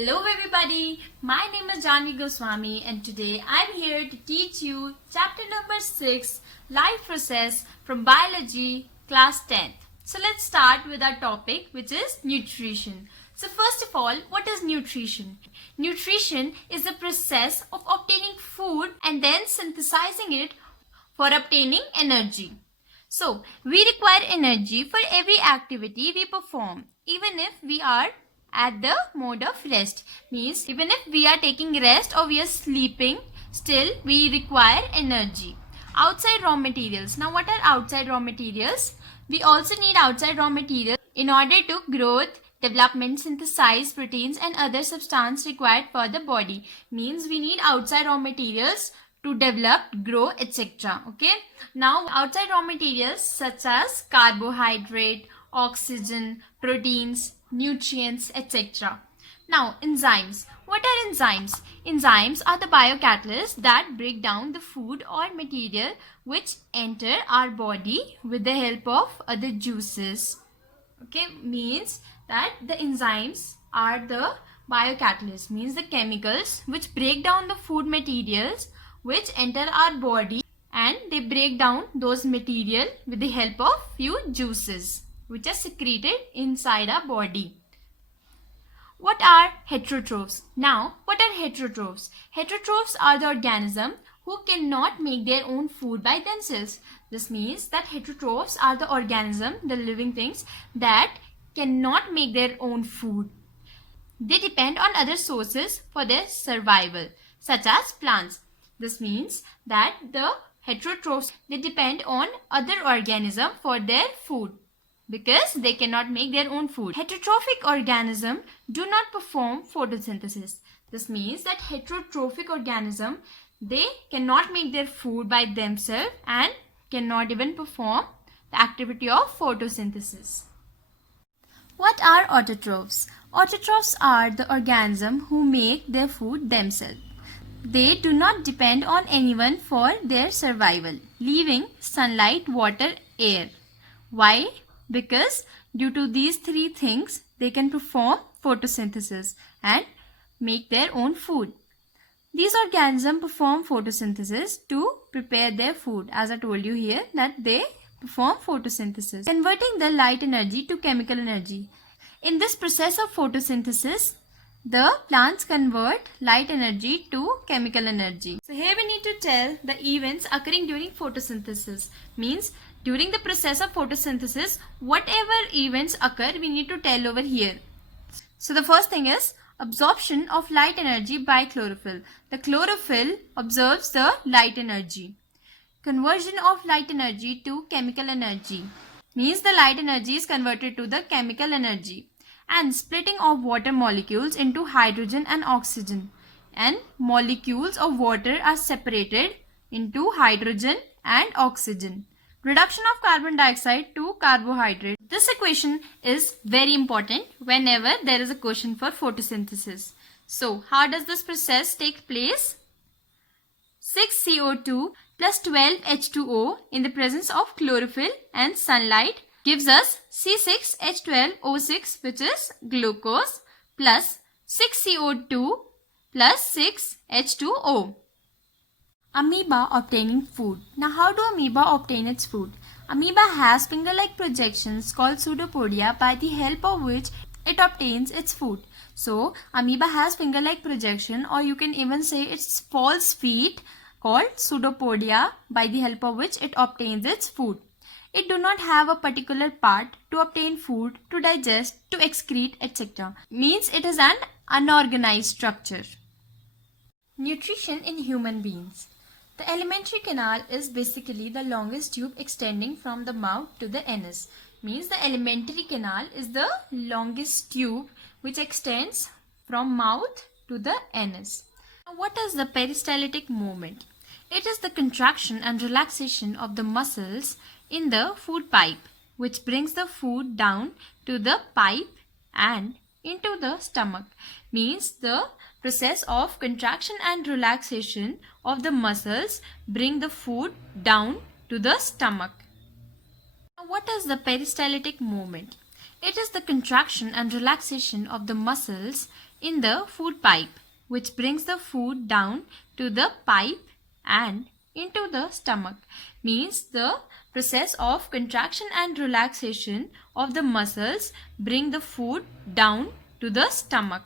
Hello everybody, my name is Janvi Goswami and today I'm here to teach you chapter number 6, Life Process from Biology, class 10th. So let's start with our topic, which is nutrition. So first of all, what is nutrition? Nutrition is the process of obtaining food and then synthesizing it for obtaining energy. So we require energy for every activity we perform, even if we are at the mode of rest. Means even if we are taking rest or we are sleeping, still we require energy. Outside raw materials. Now what are outside raw materials? We also need outside raw materials in order to growth, development, synthesize proteins and other substances required for the body. Means we need outside raw materials to develop, grow, etc. Okay. Now outside raw materials such as carbohydrate, oxygen, proteins, nutrients, etc. Now enzymes. What are enzymes? Enzymes are the biocatalysts that break down the food or material which enter our body with the help of other juices. Okay, means that the enzymes are the biocatalysts, means the chemicals which break down the food materials which enter our body, and they break down those material with the help of few juices which are secreted inside our body. What are heterotrophs? Now, what are heterotrophs? Heterotrophs are the organisms who cannot make their own food by themselves. This means that heterotrophs are the organisms, the living things, that cannot make their own food. They depend on other sources for their survival, such as plants. This means that the heterotrophs, they depend on other organisms for their food, because they cannot make their own food. Heterotrophic organisms do not perform photosynthesis. This means that heterotrophic organisms, they cannot make their food by themselves and cannot even perform the activity of photosynthesis. What are autotrophs? Autotrophs are the organisms who make their food themselves. They do not depend on anyone for their survival, leaving sunlight, water, air. Why? Because due to these three things, they can perform photosynthesis and make their own food. These organisms perform photosynthesis to prepare their food. As I told you here, that they perform photosynthesis, converting the light energy to chemical energy. In this process of photosynthesis, the plants convert light energy to chemical energy. So here we need to tell the events occurring during photosynthesis. Means during the process of photosynthesis, whatever events occur, we need to tell over here. So the first thing is absorption of light energy by chlorophyll. The chlorophyll absorbs the light energy. Conversion of light energy to chemical energy. Means the light energy is converted to the chemical energy. And splitting of water molecules into hydrogen and oxygen. And molecules of water are separated into hydrogen and oxygen. Reduction of carbon dioxide to carbohydrate. This equation is very important whenever there is a question for photosynthesis. So, how does this process take place? 6 CO2 plus 12 H2O in the presence of chlorophyll and sunlight gives us C6H12O6, which is glucose, plus 6 CO2 plus 6 H2O. Amoeba obtaining food. Now how do amoeba obtain its food? Amoeba has finger-like projections called pseudopodia, by the help of which it obtains its food. So amoeba has finger-like projection, or you can even say its false feet called pseudopodia, by the help of which it obtains its food. It do not have a particular part to obtain food, to digest, to excrete, etc. Means it is an unorganized structure. Nutrition in human beings. The alimentary canal is basically the longest tube extending from the mouth to the anus. Means the alimentary canal is the longest tube which extends from mouth to the anus. Now, what is the peristaltic movement? It is the contraction and relaxation of the muscles in the food pipe, which brings the food down to the pipe and into the stomach. Means the process of contraction and relaxation of the muscles bring the food down to the stomach. Now, what is the peristaltic movement? It is the contraction and relaxation of the muscles in the food pipe, which brings the food down to the pipe and into the stomach. Means the process of contraction and relaxation of the muscles bring the food down to the stomach.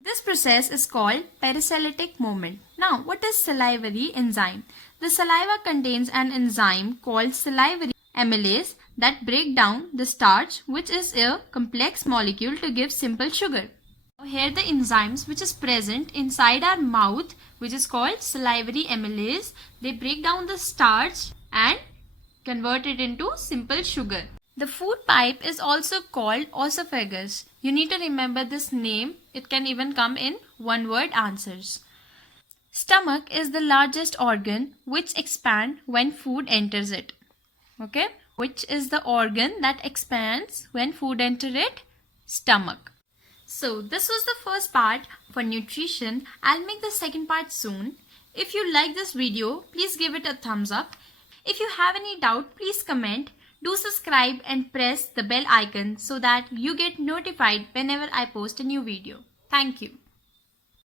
This process is called peristaltic movement. Now, what is salivary enzyme? The saliva contains an enzyme called salivary amylase that break down the starch, which is a complex molecule to give simple sugar. Here the enzymes which is present inside our mouth, which is called salivary amylase, they break down the starch and convert it into simple sugar. The food pipe is also called esophagus. You need to remember this name. It can even come in one-word answers. Stomach is the largest organ which expands when food enters it. Okay? Which is the organ that expands when food enters it? Stomach. So this was the first part for nutrition. I'll make the second part soon. If you like this video, please give it a thumbs up. If you have any doubt, please comment. Do subscribe and press the bell icon so that you get notified whenever I post a new video. Thank you.